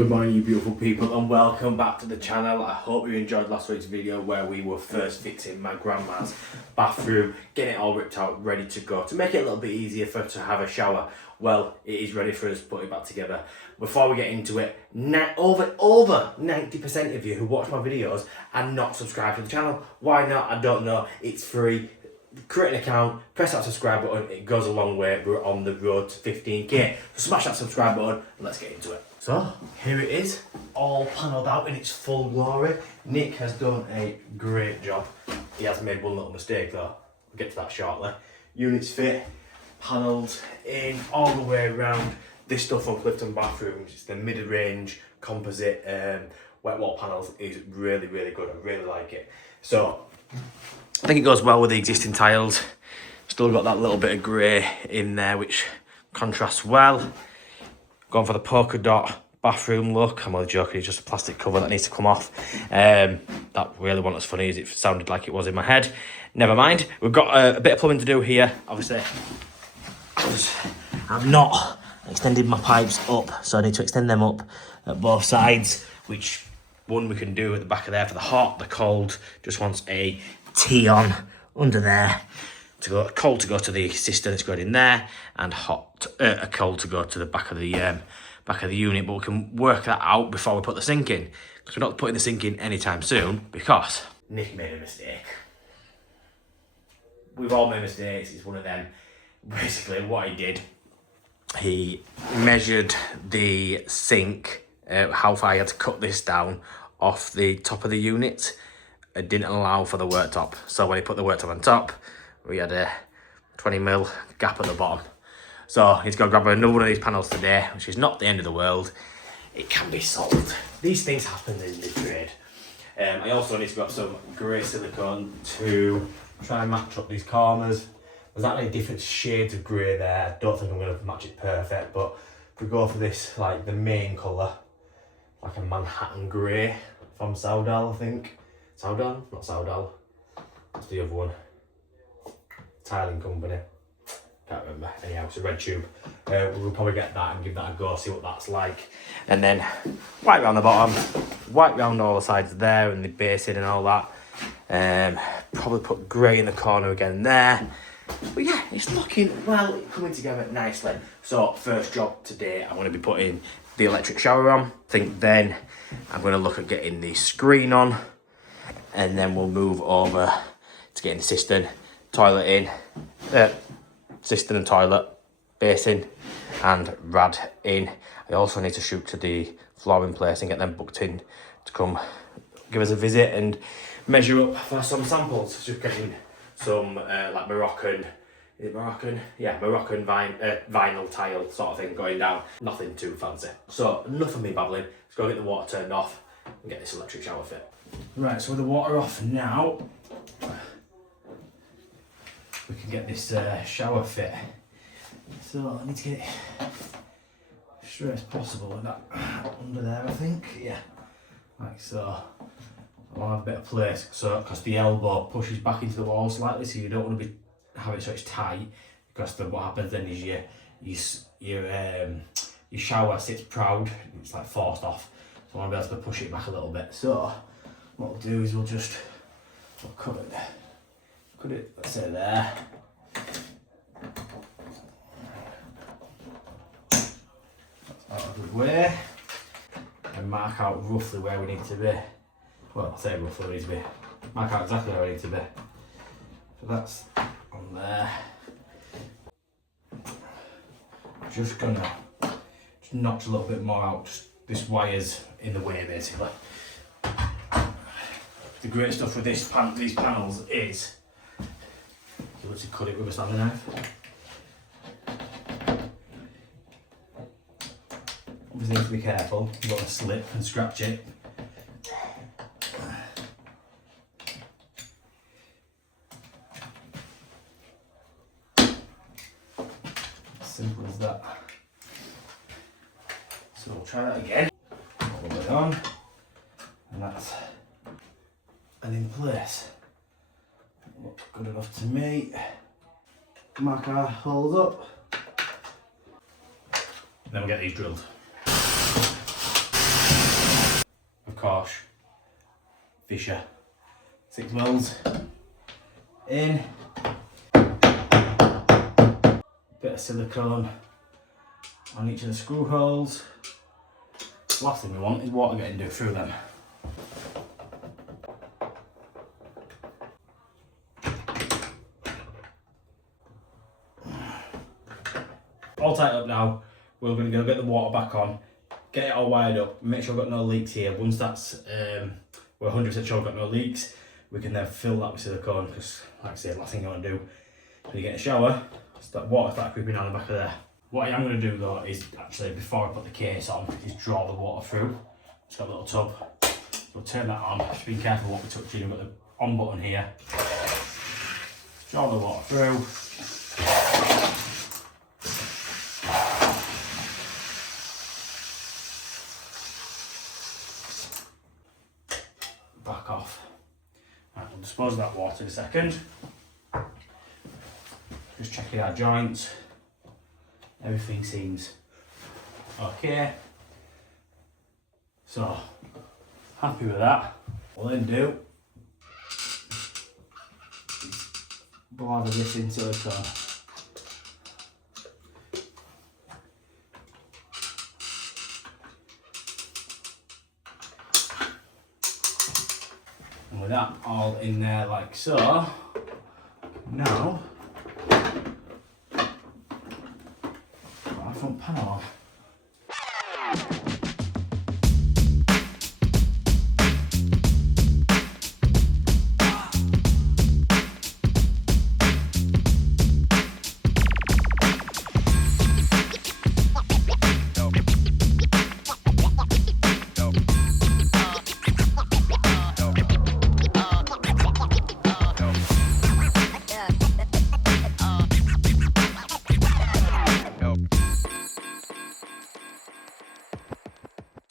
Good morning you beautiful people and welcome back to the channel. I hope you enjoyed last week's video where we were first fixing my grandma's bathroom, getting it all ripped out, ready to go, to make it a little bit easier for her to have a shower. Well, it is ready for us to put it back together. Before we get into it, over 90% of you who watch my videos are not subscribed to the channel. Why not? I don't know. It's free. Create an account, press that subscribe button, it goes a long way. We're on the road to 15k. So smash that subscribe button and let's get into it. So here it is, all panelled out in its full glory. Nick has done a great job. He has made one little mistake though. We'll get to that shortly. Units fit, panelled in all the way around. This stuff on Clifton bathrooms, it's the mid-range composite wet wall panels, is really good. I really like it. So I think it goes well with the existing tiles. Still got that little bit of grey in there which contrasts well. Going for the polka dot bathroom look. I'm only joking, it's just a plastic cover that needs to come off. That really wasn't as funny as it sounded like it was in my head. Never mind. We've got a bit of plumbing to do here, obviously. I've not extended my pipes up, so I need to extend them up at both sides, which one we can do at the back of there for the hot. The cold just wants a T on under there to go, cold to go to the cistern that's going in there, and hot a cold to go to the back of the unit. But we can work that out before we put the sink in, because we're not putting the sink in anytime soon because Nick made a mistake. We've all made mistakes, it's one of them. Basically what he did, he measured the sink, how far he had to cut this down off the top of the unit. It didn't allow for the worktop, so when he put the worktop on top, we had a 20mm gap at the bottom. So he's got to grab another one of these panels today, which is not the end of the world. It can be solved. These things happen in the trade. I also need to grab some grey silicone to try and match up these corners. There's actually different shades of grey there. I don't think I'm going to match it perfect, but if we go for this, like the main colour, like a Manhattan grey from Saudal, I think. Saudal? Not Saudal. What's the other one? Tiling company. Can't remember. Anyhow, it's a red tube. We'll probably get that and give that a go, see what that's like. And then white round the bottom, white round all the sides there and the basin and all that. Probably put grey in the corner again there. But yeah, it's looking, well, coming together nicely. So first job today, I'm going to be putting the electric shower on. I think then I'm going to look at getting the screen on. And then we'll move over to getting the cistern, toilet in, cistern and toilet, basin and rad in. I also need to shoot to the flooring place and get them booked in to come give us a visit and measure up for some samples. Just getting some like Moroccan, is it Moroccan? Yeah, Moroccan vinyl tile sort of thing going down. Nothing too fancy. So enough of me babbling. Let's go get the water turned off and get this electric shower fit. Right, so with the water off now, we can get this shower fit. So I need to get it straight as possible with that under there, I think. Yeah, like so. I'll have a bit of place, so because the elbow pushes back into the wall slightly, so you don't want to have it so it's tight. Because then what happens then is your shower sits proud. It's like forced off. So I want to be able to push it back a little bit. So what we'll do is we'll cut it, let's say there. That's out of the way. And mark out roughly where we need to be. Well, I say roughly where we need to be. Mark out exactly where we need to be. So that's on there. Just gonna notch a little bit more out. Just this wire's in the way basically. The great stuff with these panels is you want to cut it with a Stanley knife. Obviously you have to be careful, you don't want to slip and scratch it. Simple as that. So we'll try that again. All the way on. And that's in place. Looks good enough to me. Mark our holes up. Then we'll get these drilled. Fisher 6mm in, bit of silicone on each of the screw holes. Last thing we want is water getting through them. All tight up now. We're going to go get the water back on, get it all wired up, make sure we've got no leaks here. Once that's we're 100% sure we've got no leaks, we can then fill that with silicone, because like I said, last thing you want to do when you get in the shower is that water start creeping down the back of there. What I am going to do though is actually, before I put the case on, is draw the water through. It's got a little tub, so turn that on. Just be careful what we're touching. We've got the on button here. Draw the water through. Back off. Right, we'll dispose of that water in a second. Just checking our joints. Everything seems okay. So, happy with that. What we'll then do is blather this in silicone. And with that all in there like so, now front panel on.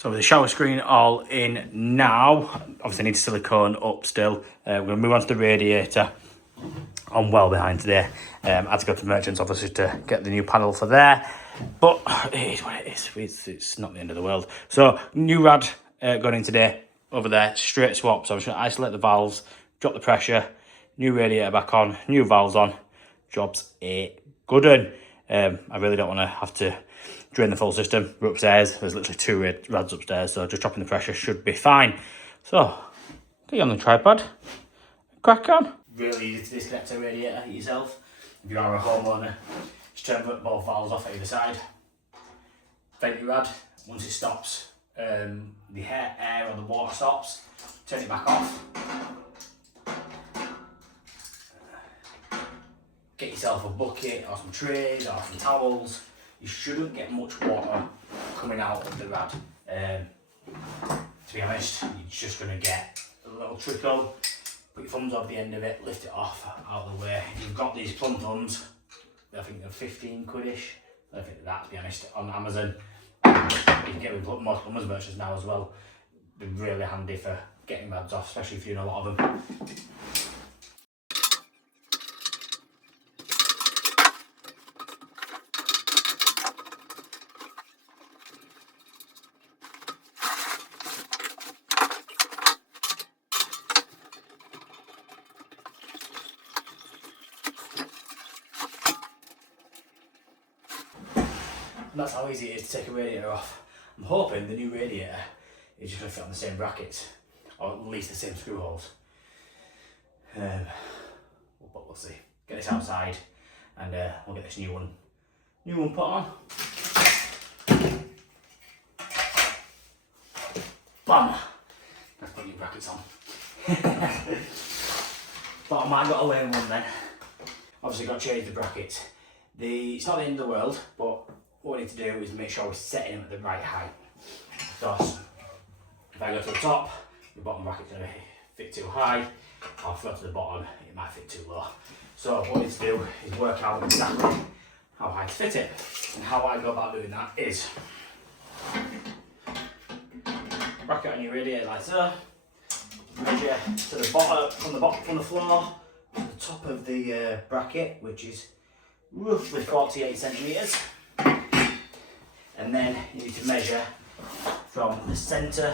So with the shower screen all in now, obviously I need silicone up still. We're going to move on to the radiator. I'm well behind today. I had to go to the merchants obviously to get the new panel for there. But it is what it is. It's not the end of the world. So new rad going in today over there, straight swap. So I'm just going to isolate the valves, drop the pressure, new radiator back on, new valves on. Job's a good one. I really don't want to have to drain the full system. We're upstairs, there's literally 2 rads upstairs, so just dropping the pressure should be fine. So, get you on the tripod, crack on. Really easy to disconnect a radiator yourself. If you are a homeowner, just turn both valves off at either side. Vent your rad. Once it stops, the air or the water stops, turn it back off. Get yourself a bucket or some trays or some towels. You shouldn't get much water coming out of the rad. To be honest, you're just going to get a little trickle. Put your thumbs over the end of it, lift it off, out of the way. You've got these plum thumbs, I think they're 15 quid-ish. I think that, to be honest, on Amazon. You can get them most plumbers merchants now as well. They're really handy for getting rads off, especially if you're doing a lot of them. And that's how easy it is to take a radiator off. I'm hoping the new radiator is just going to fit on the same brackets, or at least the same screw holes. But we'll see. Get this outside, and we'll get this new one put on. Bam! Let's put new brackets on. Thought I might have got away with one then. Obviously got to change the brackets. It's not the end of the world, but what we need to do is make sure we're setting them at the right height. Because if I go to the top, the bottom bracket's going to fit too high, or if I go to the bottom, it might fit too low. So what we need to do is work out exactly how high to fit it. And how I go about doing that is bracket on your radiator like so, measure to the bottom, from the floor to the top of the bracket, which is roughly 48 centimetres. And then you need to measure from the centre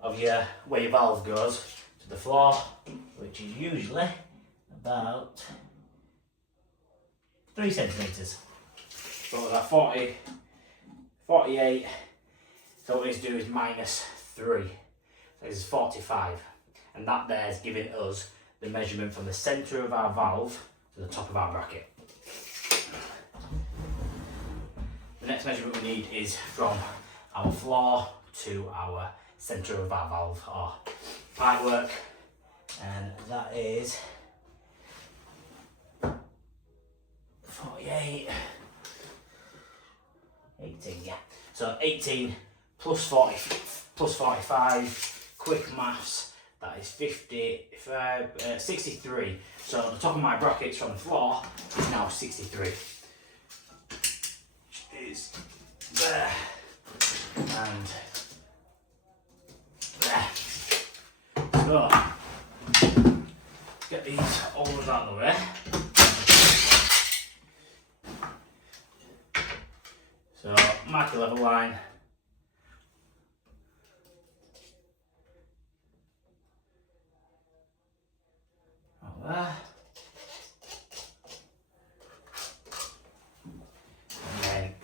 of where your valve goes the floor, which is usually about 3 centimetres. So we've got 40, 48, so what we need to do is minus 3. So this is 45, and that there is giving us the measurement from the centre of our valve to the top of our bracket. The next measurement we need is from our floor to our centre of our valve or pipe work, and that is 48, 18, yeah. So 18 plus 40 plus 45, quick maths, that is 63. So the top of my brackets from the floor is now 63. Is there and there. So get these holes out of the way. So mark your level line. Out there. And then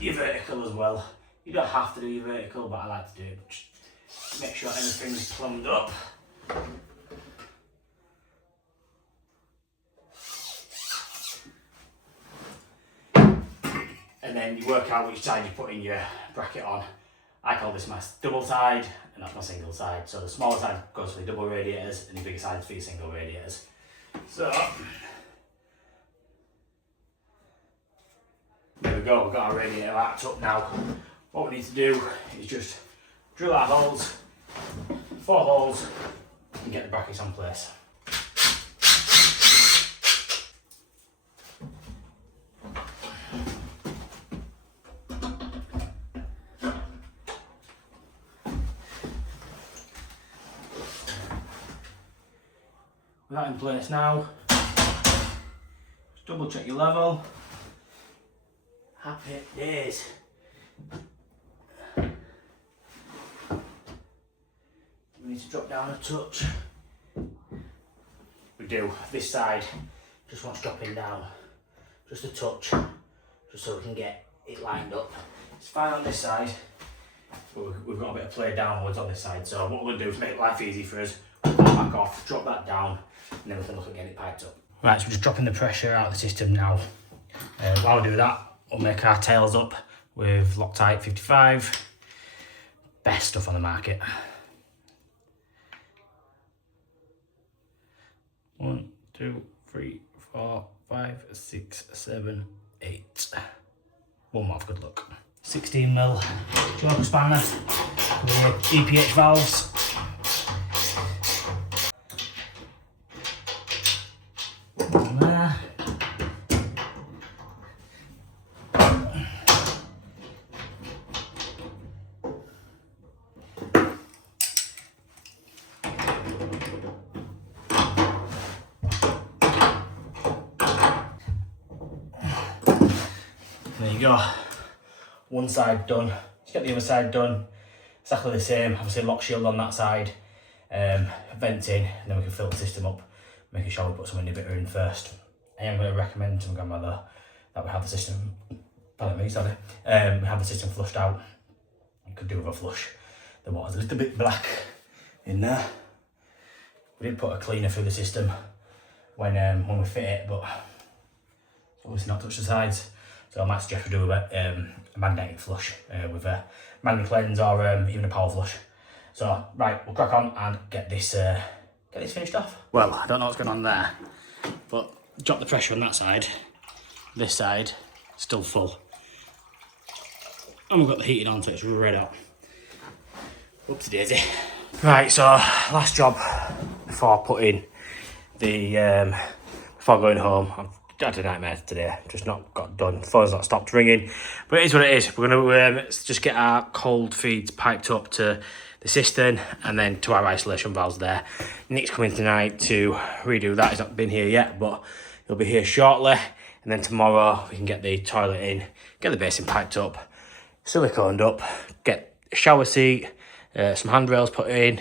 your vertical as well. You don't have to do your vertical, but I like to do it. Just make sure everything's plumbed up. And then you work out which side you're putting your bracket on. I call this my double side, and that's my single side. So the smaller side goes for the double radiators, and the bigger side is for your single radiators. So there we go, we've got our radiator arced up now. What we need to do is just drill our holes, 4 holes, and get the brackets on place. With that in place now, just double check your level. Happy days. We need to drop down a touch. We do. This side just wants dropping down, just a touch, just so we can get it lined up. It's fine on this side, but we've got a bit of play downwards on this side. So what we'll do is make life easy for us. Put that back off, drop that down, and then we can look at getting it piped up. Right, so we're just dropping the pressure out of the system now. While we do that, we'll make our tails up with Loctite 55. Best stuff on the market. 1, 2, 3, 4, 5, 6, 7, 8. One more for good luck. 16mm choke spanner with DPH valves. There. There you go. One side done. Let's get the other side done. Exactly the same. Obviously lock shield on that side. Venting, and then we can fill the system up, making sure we put some inhibitor in first. I am going to recommend to my grandmother that we have the system, pardon me, sorry, we have the system flushed out. You could do with a flush. The water's a little bit black in there. We did put a cleaner through the system when we fit it, but it's obviously not touched the sides. So I might suggest we do a magnetic flush with a manual cleanse or even a power flush. So right, we'll crack on and get this finished off. Well, I don't know what's going on there, but drop the pressure on that side. This side still full, and we've got the heating on, so it's red hot. Whoopsie daisy. Right, so last job before putting the before going home. I've had a nightmare today, just not got done. Phone's not stopped ringing, but it is what it is. We're gonna just get our cold feeds piped up to the cistern and then to our isolation valves there. Nick's coming tonight to redo that. He's not been here yet, but he'll be here shortly. And then tomorrow we can get the toilet in, get the basin piped up, siliconed up, get a shower seat, some handrails put in,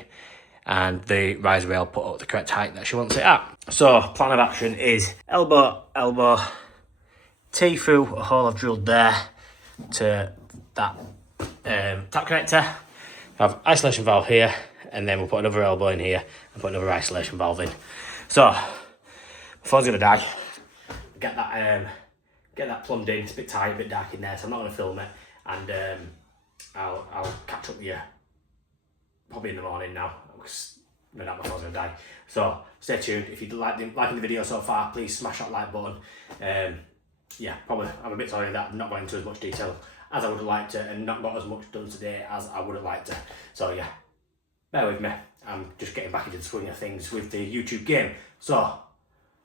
and the riser rail put up the correct height that she wants it at. So plan of action is elbow, T through a hole I've drilled there to that tap connector. Have isolation valve here, and then we'll put another elbow in here and put another isolation valve in. So before I was gonna die, get that plumbed in. It's a bit tight, a bit dark in there, so I'm not gonna film it, and I'll catch up with you probably in the morning now, because before I was gonna die. So stay tuned. If you liking the video so far, please smash that like button. Yeah, probably I'm a bit sorry that I'm not going into as much detail as I would have liked to, and not got as much done today as I would have liked to. So yeah, bear with me. I'm just getting back into the swing of things with the YouTube game. So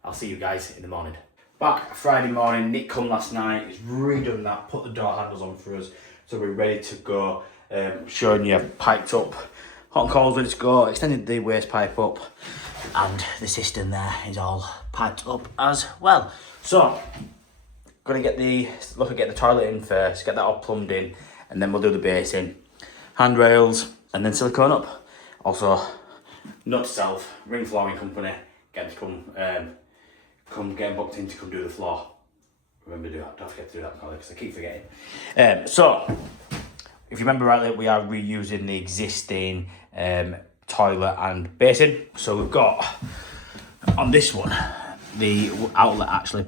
I'll see you guys in the morning. Back Friday morning, Nick come last night, he's redone that, put the door handles on for us, so we're ready to go. Showing you piped up, hot and cold ready to go, extended the waste pipe up, and the cistern there is all piped up as well. So, gonna get the toilet in first, get that all plumbed in, and then we'll do the basin, handrails, and then silicone up. Also, note to self, Ring Flooring Company, get them to come get booked in to come do the floor. Remember to do that, don't forget to do that, because I keep forgetting. So, if you remember rightly, we are reusing the existing toilet and basin. So we've got, on this one, the outlet actually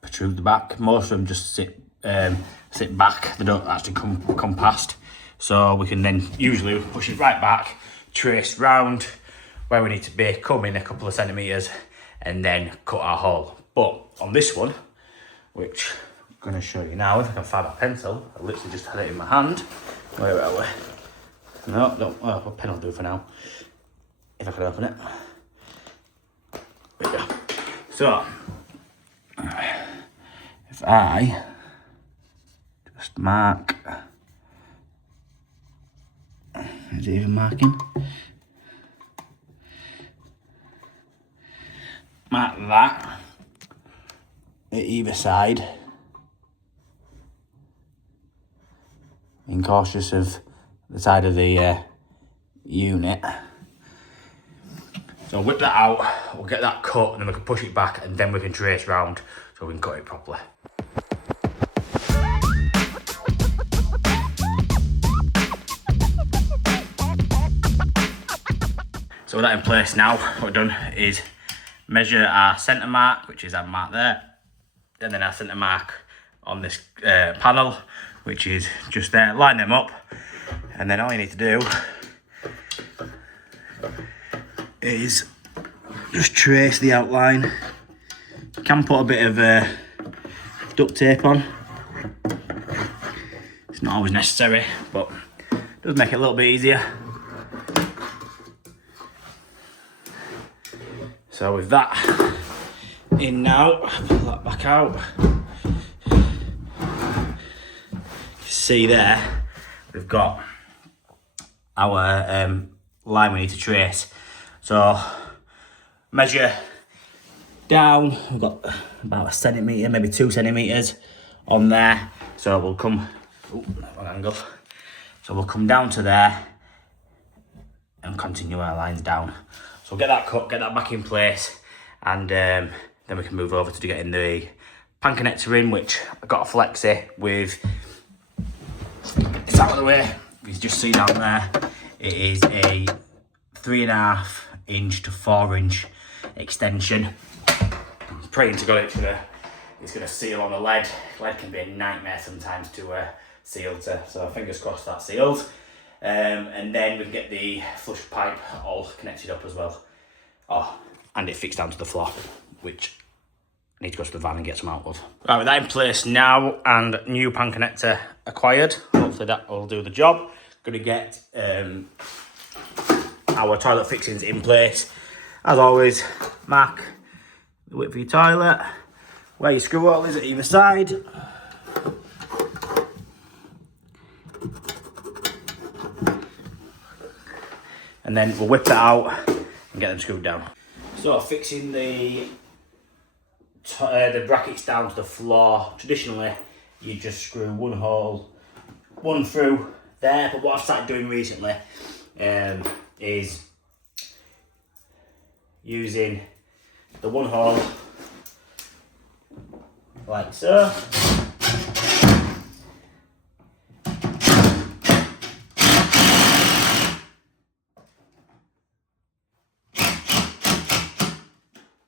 protrudes the back. Most of them just sit back, they don't actually come past. So we can then usually push it right back, trace round where we need to be, come in a couple of centimetres, and then cut our hole. But on this one, which I'm going to show you now, if I can find my pencil, I literally just had it in my hand. Where are we? No, don't. Oh, a pen will do for now. If I can open it. There we go. So, if I just mark, is it even marking? Mark that at either side. Being cautious of the side of the unit. So whip that out, we'll get that cut, and then we can push it back, and then we can trace round so we can cut it properly. So with that in place now, what we've done is measure our centre mark, which is our mark there, and then our centre mark on this panel, which is just there. Line them up, and then all you need to do is just trace the outline. You can put a bit of duct tape on. It's not always necessary, but it does make it a little bit easier. So with that in now, pull that back out. See there, we've got our line we need to trace. So measure down, we've got about a centimetre, maybe 2 centimetres on there. So we'll come, wrong angle. So we'll come down to there and continue our lines down. So we'll get that cut, get that back in place, and then we can move over to getting the pan connector in, which I've got a flexi with. It's out of the way. You just see down there, it is a 3.5 inch to 4 inch extension. I'm praying to God it's gonna seal on the lead. Lead can be a nightmare sometimes to seal to, so fingers crossed that seals. And then we can get the flush pipe all connected up as well. Oh, and it fixed down to the floor, which I need to go to the van and get some out of. Right, with that in place now and new pan connector acquired, hopefully that will do the job. Gonna get our toilet fixings in place. As always, mark the width of your toilet, where your screw hole is at either side. And then we'll whip that out and get them screwed down. So fixing the brackets down to the floor. Traditionally, you just screw one hole, one through there. But what I've started doing recently is using the one hole like so.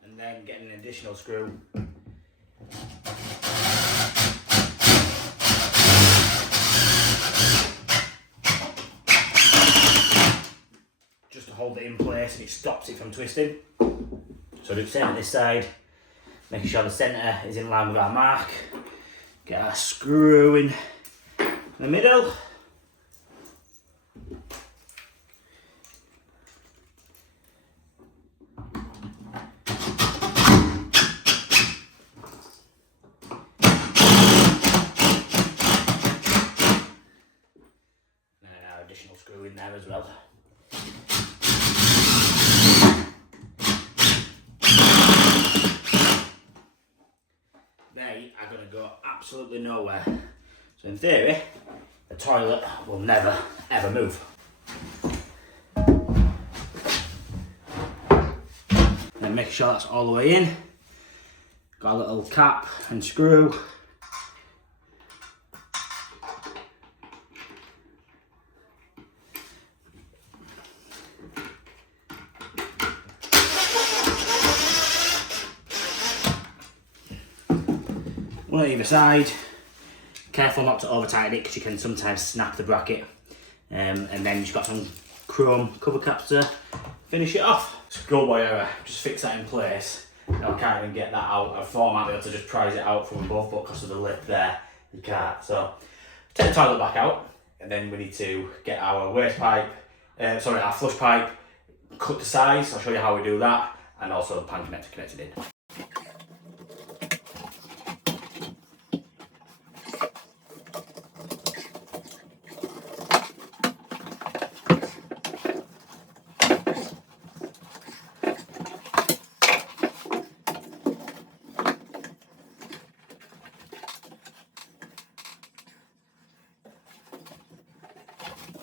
And then getting an additional screw. Just to hold it in place, and it stops it from twisting. So do the same on this side, making sure the centre is in line with our mark. Get our screw in the middle. And our additional screw in there as well. They are going to go absolutely nowhere. So in theory, the toilet will never ever move. Then make sure that's all the way in. Got a little cap and screw. One on either side. Careful not to over tighten it because you can sometimes snap the bracket. And then you've got some chrome cover caps to finish it off. Schoolboy error, just fix that in place. Now I can't even get that out. I thought I might be able to just prise it out from above, but because of the lip there, you can't. So take the toilet back out, and then we need to get our waste pipe, our flush pipe cut to size. I'll show you how we do that, and also the pan connector connected in.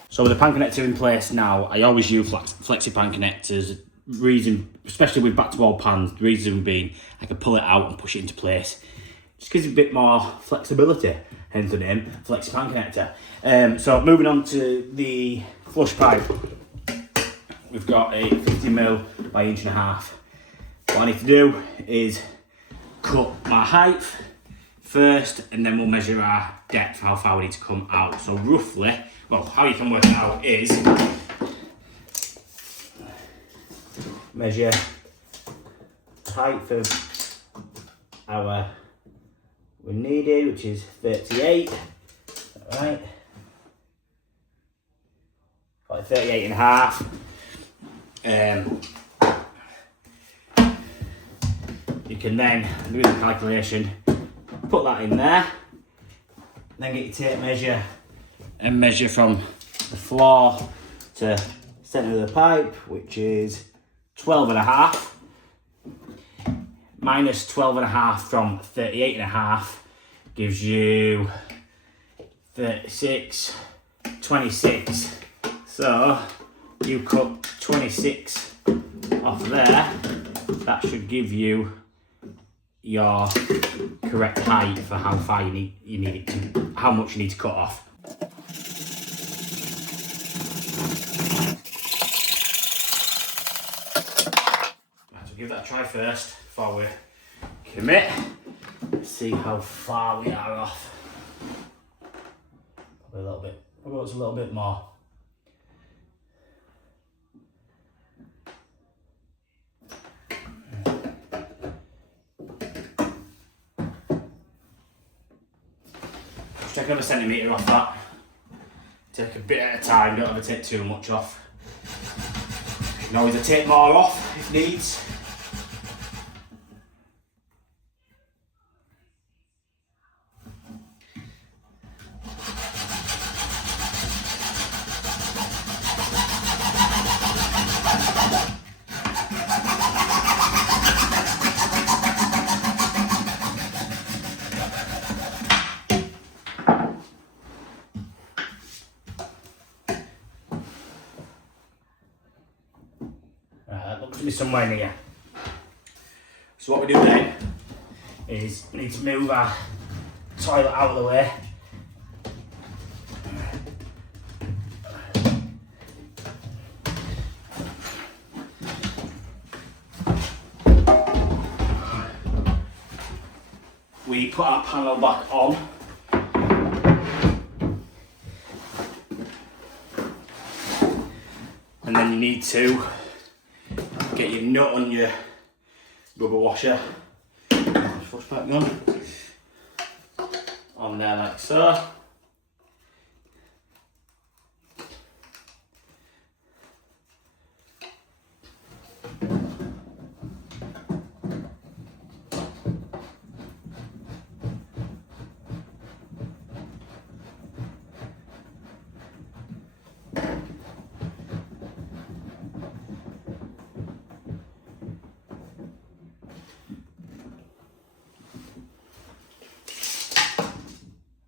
So with the pan connector in place now, I always use flexi pan connectors. Reason, especially with back to wall pans, the reason being I can pull it out and push it into place. Just gives it a bit more flexibility, hence the name, flexi pan connector. So moving on to the flush pipe. We've got a 50mm by 1.5 inches. What I need to do is cut my height first, and then we'll measure our depth, how far we need to come out. So roughly, well, how you can work it out is measure the height of our we needed, which is 38. Right, like 38.5. You can then do the calculation, put that in there, then get your tape measure and measure from the floor to centre of the pipe, which is 12.5. Minus 12.5 from 38.5 gives you 36, 26. So you cut 26 off there. That should give you your correct height for how far you need it to, how much you need to cut off. Right, so give that a try first before we commit. Let's see how far we are off. Probably a little bit. Probably it's a little bit more. Take another centimetre off that. Take a bit at a time, don't ever take too much off. You can always take more off if needs. Looks to be somewhere near. So what we do then is we need to move our toilet out of the way. We put our panel back on. And then you need to get your nut on your rubber washer. Flush back on there like so.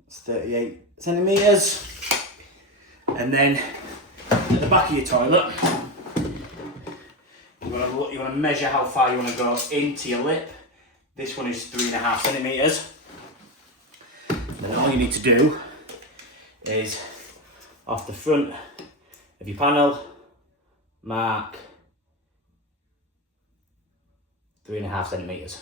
It's 38 centimetres. And then at the back of your toilet, you want to measure how far you want to go into your lip. This one is 3.5 centimetres. Then all you need to do is off the front of your panel, mark 3.5 centimetres.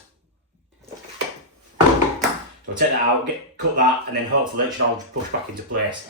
So take that out, cut that, and then hopefully it should all push back into place.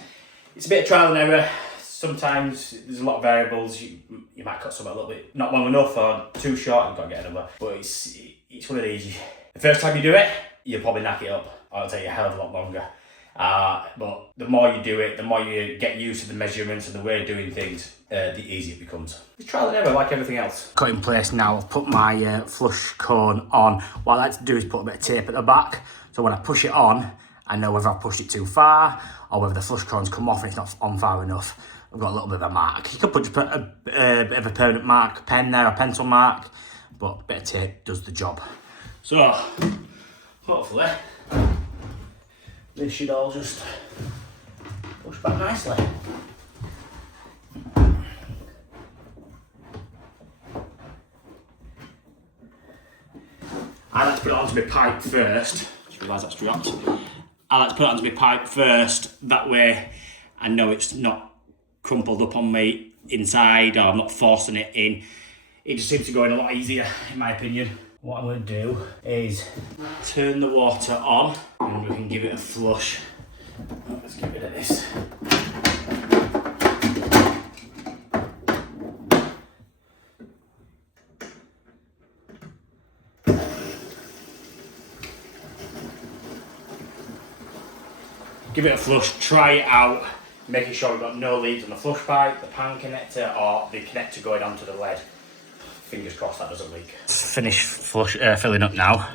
It's a bit of trial and error. Sometimes there's a lot of variables. You might cut some a little bit not long enough or too short, you've got to get another. But it's one of these. The first time you do it, you'll probably knock it up, or it'll take you a hell of a lot longer. But the more you do it, the more you get used to the measurements and the way of doing things, the easier it becomes. It's trial and error like everything else. Cut in place now, I've put my flush cone on. What I like to do is put a bit of tape at the back, so when I push it on, I know whether I've pushed it too far or whether the flush cone's come off and it's not on far enough. I've got a little bit of a mark. You could put a bit of a permanent mark, pen there, a pencil mark, but a bit of tape does the job. So, hopefully, this should all just push back nicely. I like to put it onto my pipe first. Just realise that's dropped. I like to put it onto my pipe first, that way I know it's not crumpled up on me inside or I'm not forcing it in. It just seems to go in a lot easier, in my opinion. What I'm going to do is turn the water on and we can give it a flush. Let's get rid of this. Give it a flush, try it out, making sure we've got no leads on the flush pipe, the pan connector, or the connector going onto the lead. Fingers crossed that doesn't leak. Finish filling up now.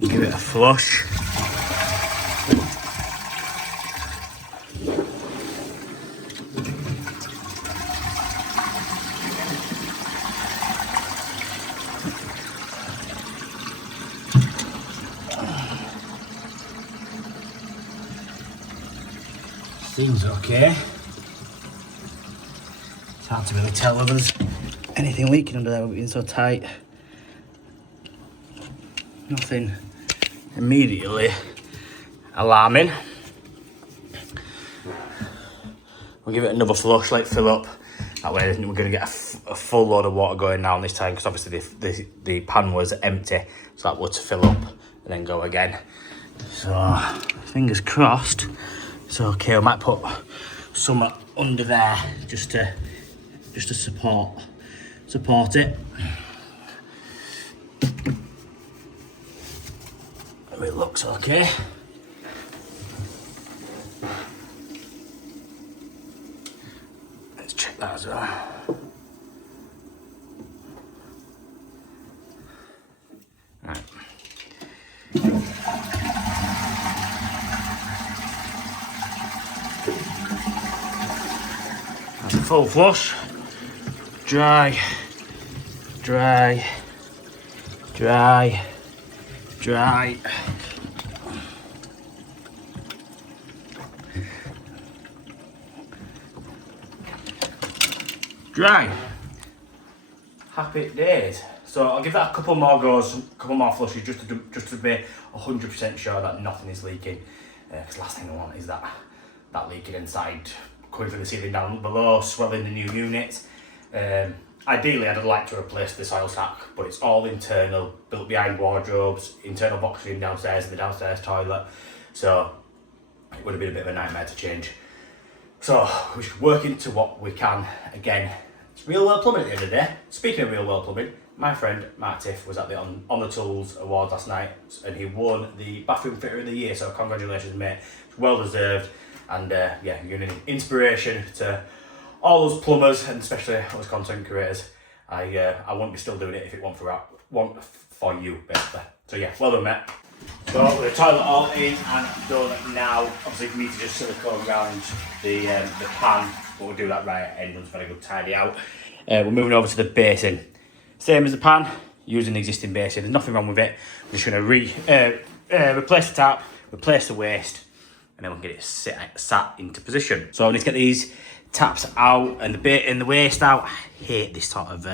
Give it a flush. Seems okay. It's hard to really tell whether there's anything leaking under there with it being so tight. Nothing immediately alarming. We'll give it another flush, let it fill up. That way we're going to get a full load of water going down this time, because obviously the pan was empty, so that would fill up and then go again. So fingers crossed. It's okay. I might put some under there just to support it. It looks okay. Let's check that as well. Right. That's a full flush. Dry, dry, dry, dry. Dry. Happy days. So I'll give that a couple more goes, a couple more flushes, just to be 100% sure that nothing is leaking. Because last thing I want is that leaking inside, coming from the ceiling down below, swelling the new unit. Ideally, I'd like to replace the soil sack, but it's all internal, built behind wardrobes, internal box room downstairs in the downstairs toilet. So it would have been a bit of a nightmare to change. So we should work into what we can. Again, it's real world plumbing at the end of the day. Speaking of real world plumbing, my friend Mark Tiff was at the On the Tools Awards last night, and he won the Bathroom Fitter of the Year, so congratulations mate, it's well deserved. And yeah, you're an inspiration to all those plumbers, and especially those content creators. I wouldn't be still doing it if it weren't for you, basically. So yeah, well done mate. So with the toilet all in and done now, obviously we need to just silicone around the pan, but we'll do that right at the end once we've had a good tidy out. We're moving over to the basin. Same as the pan, using the existing basin. There's nothing wrong with it. We're just going to replace the tap, replace the waste, and then we'll get it sat into position. So I need to get these taps out and the waste out. I hate this sort of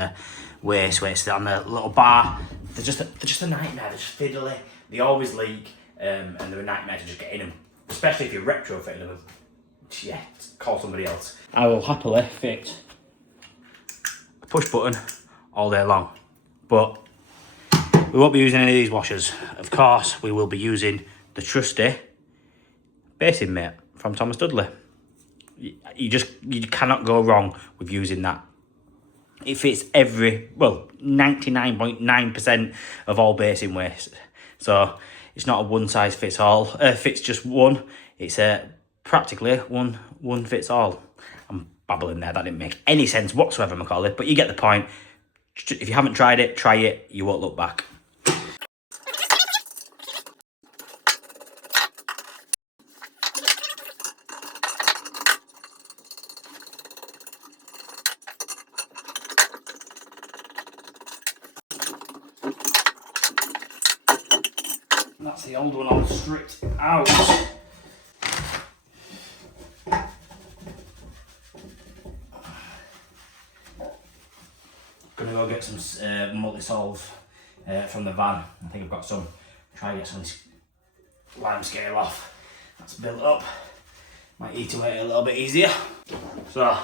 waste on the little bar. They're just a nightmare. They're just fiddly. They always leak, and they're a nightmare to just get in them. Especially if you're retrofitting them. Yeah, call somebody else. I will happily fit a push button all day long, but we won't be using any of these washers. Of course, we will be using the trusty Basin mate from Thomas Dudley. You cannot go wrong with using that. It fits 99.9% of all basin waste. So it's not a one size fits all. Fits just one. It's practically one fits all. I'm babbling there. That didn't make any sense whatsoever, Macaulay. But you get the point. If you haven't tried it, try it. You won't look back. That's the old one all stripped out. Gonna go get some multi-solve from the van. I think I've got some. Try and get some lime scale off. That's built up. Might eat away a little bit easier. So,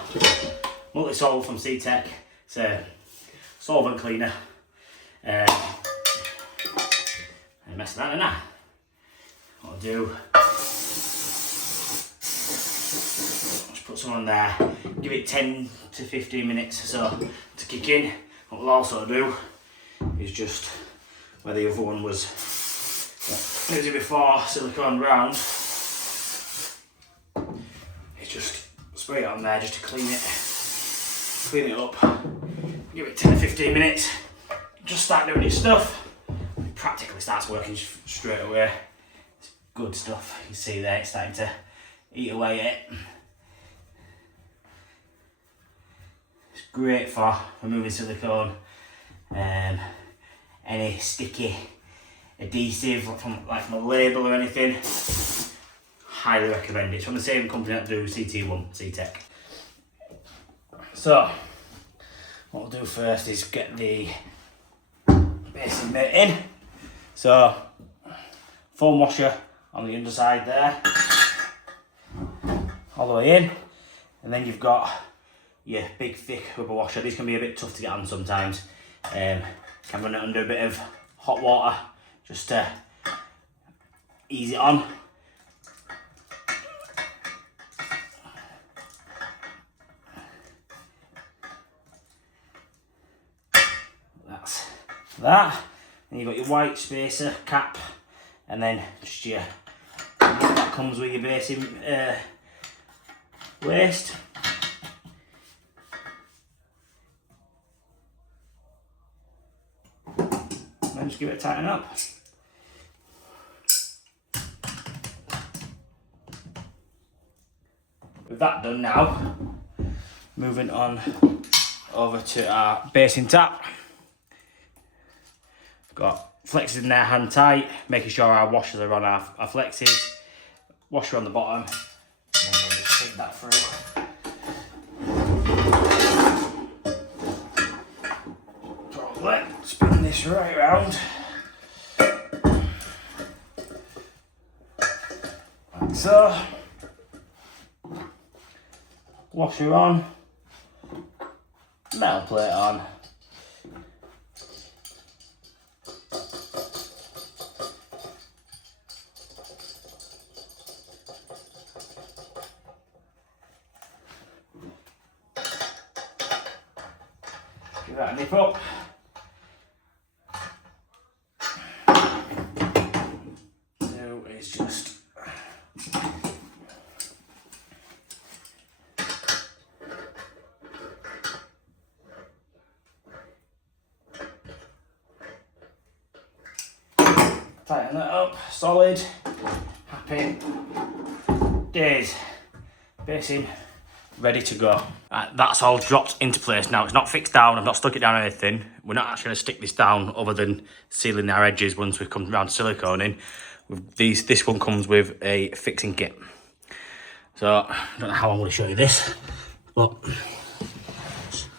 multi-solve from C-Tech. It's a solvent cleaner. I messed that in there. What I'll do, just put some on there, give it 10 to 15 minutes or so to kick in. What we'll also do is just where the other one was using before, silicone round, is just spray it on there just to clean it up. Give it 10 to 15 minutes, just start doing its stuff. Practically starts working straight away. It's good stuff. You can see there it's starting to eat away at it. It's great for removing silicone, any sticky adhesive from a label or anything. Highly recommend it. It's from the same company that do CT1, C-Tech. So what we'll do first is get the basin mate in. So, foam washer on the underside there, all the way in, and then you've got your big thick rubber washer. These can be a bit tough to get on sometimes. Can run it under a bit of hot water just to ease it on. That's that. Then you've got your white spacer cap, and then just your that comes with your basin waste. And then just give it a tighten up. With that done now, moving on over to our basin tap. Got flexes in there hand tight, making sure our washers are on our flexes. Washer on the bottom, and then we'll just take that through. Probably spin this right round. Like so. Washer on. Metal plate on. Give that a nip up. So it's just tighten that up, solid, happy days. Basin ready to go. Right, that's all dropped into place now. It's not fixed down, I've not stuck it down or anything. We're not actually going to stick this down other than sealing our edges once we come around to siliconing. This one comes with a fixing kit. So, I don't know how I'm going to show you this, but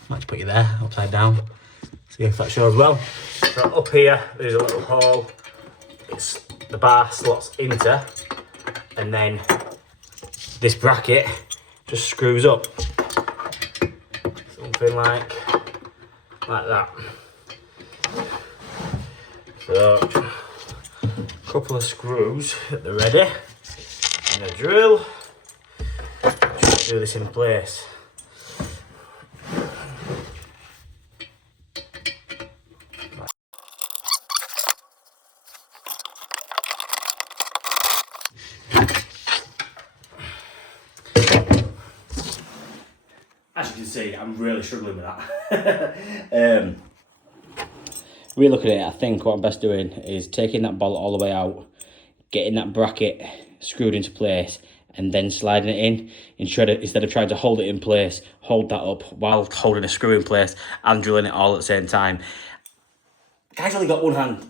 let's put you there, upside down. See if that shows well. So up here, there's a little hole. It's the bar slots into, and then this bracket just screws up. Something like that. So, a couple of screws at the ready, and a drill. Just do this in place. As you can see, I'm really struggling with that. Re-looking at it, I think what I'm best doing is taking that bolt all the way out, getting that bracket screwed into place, and then sliding it in. Instead of trying to hold it in place, hold that up while holding a screw in place and drilling it all at the same time. Guys only got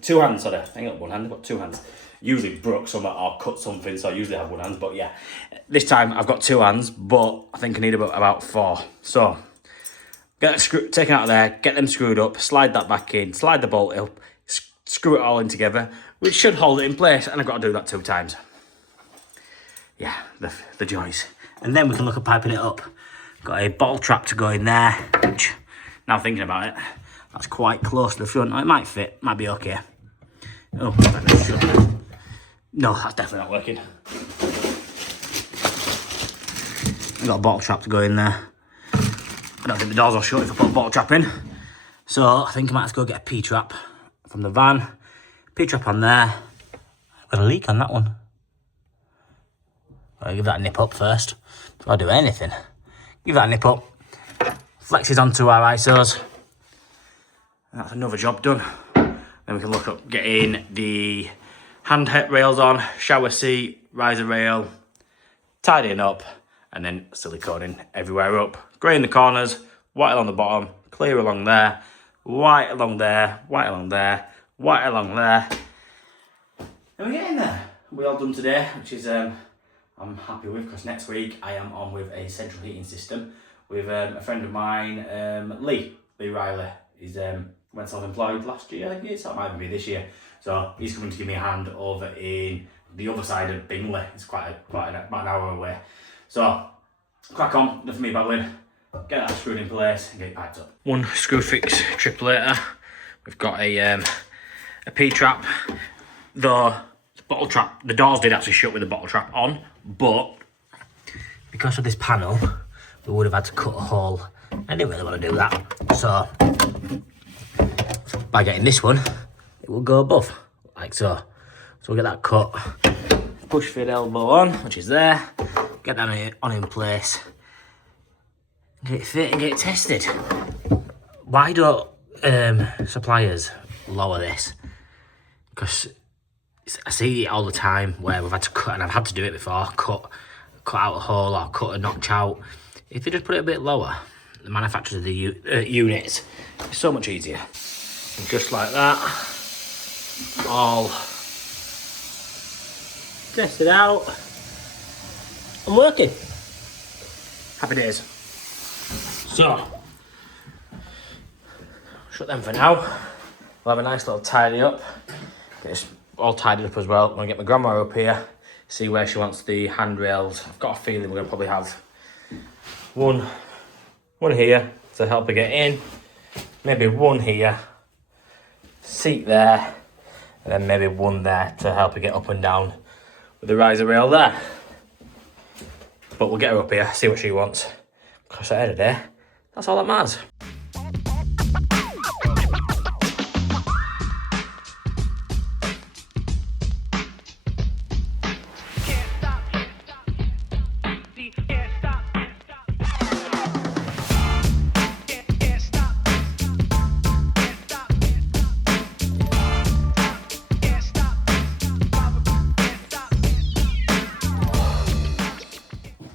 two hands, sorry. I ain't got one hand, I've got two hands. Usually broke something or cut something, so I usually have one hand, but yeah. This time I've got two hands, but I think I need about four. So, get that screw taken out of there, get them screwed up, slide that back in, slide the bolt up, screw it all in together, which should hold it in place, and I've got to do that 2 times. Yeah, the joys. And then we can look at piping it up. Got a bottle trap to go in there, which, now thinking about it, that's quite close to the front. It might fit, might be okay. Oh, no, that's definitely not working. I've got a bottle trap to go in there. I don't think the doors will shut if I put a bottle trap in. So I think I might have to go get a P-trap from the van. P-trap on there. I've got a leak on that one. I'll give that a nip up first before I do anything. Give that a nip up. Flexes onto our ISOs. And that's another job done. Then we can look up getting the hand rails on, shower seat, riser rail, tidying up, and then siliconing everywhere up. Grey in the corners, white along the bottom, clear along there, white along there, white along there, white along there. And we're getting there. We're all done today, which is I'm happy with, because next week I am on with a central heating system with a friend of mine, Lee Riley. He's went self-employed last year, I think it is, so it might be this year. So he's coming to give me a hand over in the other side of Bingley. It's about an hour away. So crack on, enough of me babbling. Get that screwed in place and get it piped up. One screw fix trip later. We've got a P-trap. The bottle trap, the doors did actually shut with the bottle trap on, but because of this panel, we would have had to cut a hole. I didn't really want to do that. So by getting this one, it will go above, like so. So we'll get that cut, push fit elbow on, which is there, get that on in place, get it fit and get it tested. Why don't suppliers lower this? Because I see it all the time where we've had to cut, and I've had to do it before, cut out a hole or cut a notch out. If you just put it a bit lower, the manufacturers of the units, it's so much easier. And just like that, all tested out and working. Happy days. So, shut them for now. we'll have a nice little tidy up. Get this all tidied up as well. I'm gonna get my grandma up here, see where she wants the handrails. I've got a feeling we're gonna probably have one here to help her get in, maybe one here, seat there, and then maybe one there to help her get up and down with the riser rail there. But we'll get her up here, see what she wants. Because at the end of the day, that's all that matters.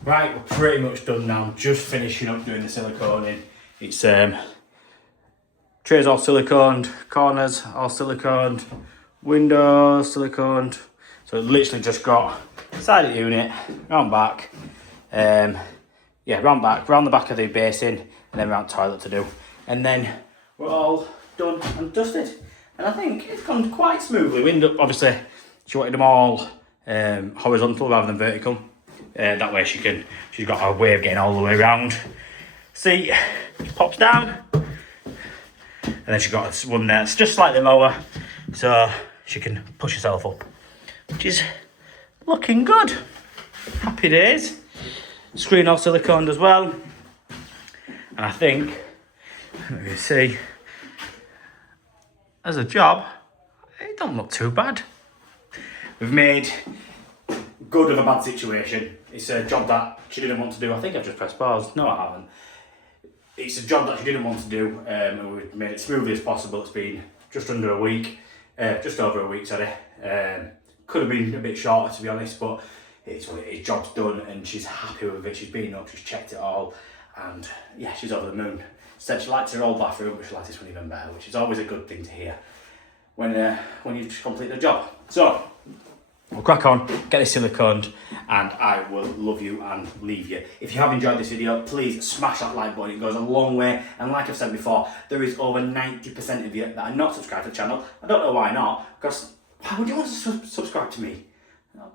Right, we're pretty much done now. Just finishing up doing the siliconing. It's trays all siliconed, corners all siliconed, windows siliconed. So it literally just got side of the unit, round back, round back, round the back of the basin, and then round toilet to do. And then we're all done and dusted. And I think it's gone quite smoothly. We ended up, obviously, she wanted them all horizontal rather than vertical. That way she's got a way of getting all the way around. Seat pops down, and then she's got one there that's just slightly lower, so she can push herself up, which is looking good. Happy days. Screen all siliconed as well, and I think, let me see, as a job, it don't look too bad. We've made good of a bad situation. It's a job that she didn't want to do. I think I've just pressed pause. No, I haven't. It's a job that she didn't want to do, and we've made it smoothly as possible. It's been just under a week, just over a week, sorry. Could have been a bit shorter, to be honest, but it's what it is. Job's done, and she's happy with it. She's been up, she's checked it all, and yeah, she's over the moon. Said she liked her old bathroom, but she liked this one even better, which is always a good thing to hear when you complete the job. So we'll crack on, get this siliconed, and I will love you and leave you. If you have enjoyed this video, please smash that like button. It goes a long way. And like I've said before, there is over 90% of you that are not subscribed to the channel. I don't know why not, because why would you want to subscribe to me?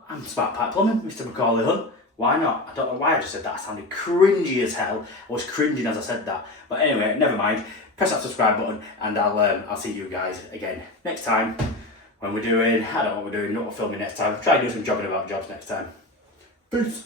I'm Smart Pipe Plumbing, Mr. Macaulay Hunt. Why not? I don't know why I just said that. I sounded cringy as hell. I was cringing as I said that. But anyway, never mind. Press that subscribe button, and I'll see you guys again next time. When we're doing, I don't know what we're doing, not filming next time. Try to do some jobbing about jobs next time. Peace.